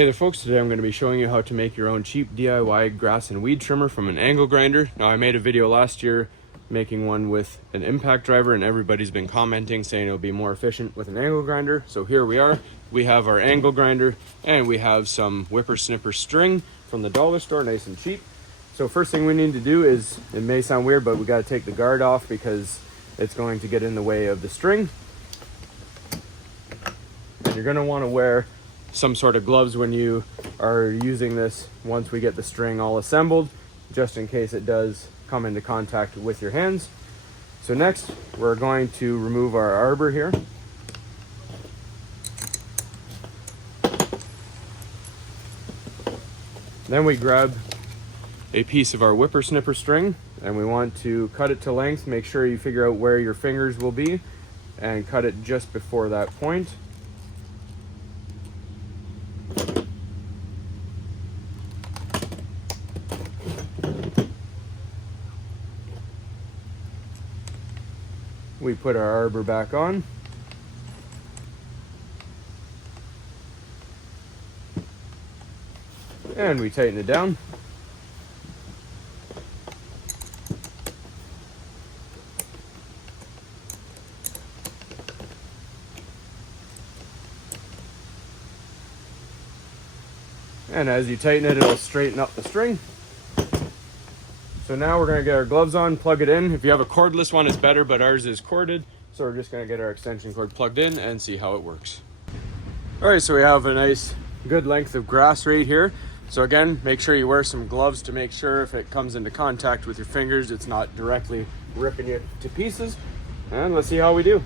Hey there folks, today I'm going to be showing you how to make your own cheap DIY grass and weed trimmer from an angle grinder. Now I made a video last year making one with an impact driver and everybody's been commenting saying it'll be more efficient with an angle grinder. So here we are, we have our angle grinder and we have some whippersnipper string from the dollar store, nice and cheap. So first thing we need to do is, it may sound weird, but we got to take the guard off because it's going to get in the way of the string. And you're going to want to wear some sort of gloves when you are using this once we get the string all assembled, just in case it does come into contact with your hands. So next we're going to remove our arbor here. Then we grab a piece of our whippersnipper string and we want to cut it to length. Make sure you figure out where your fingers will be and cut it just before that point. We put our arbor back on. And we tighten it down. And as you tighten it, it'll straighten up the string. So now we're going to get our gloves on, plug it in. If you have a cordless one, it's better, but ours is corded. So we're just going to get our extension cord plugged in and see how it works. All right, so we have a nice, good length of grass right here. So again, make sure you wear some gloves to make sure if it comes into contact with your fingers, it's not directly ripping you to pieces. And let's see how we do.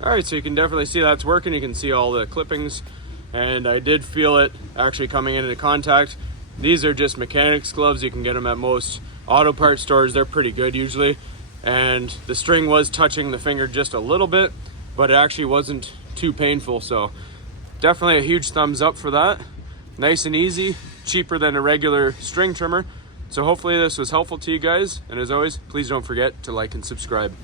All right, so you can definitely see that's working. You can see all the clippings, and I did feel it actually coming into contact. These are just mechanics gloves. You can get them at most auto parts stores. They're pretty good usually. And the string was touching the finger just a little bit, but it actually wasn't too painful. So definitely a huge thumbs up for that. Nice and easy, cheaper than a regular string trimmer. So hopefully this was helpful to you guys. And as always, please don't forget to like and subscribe.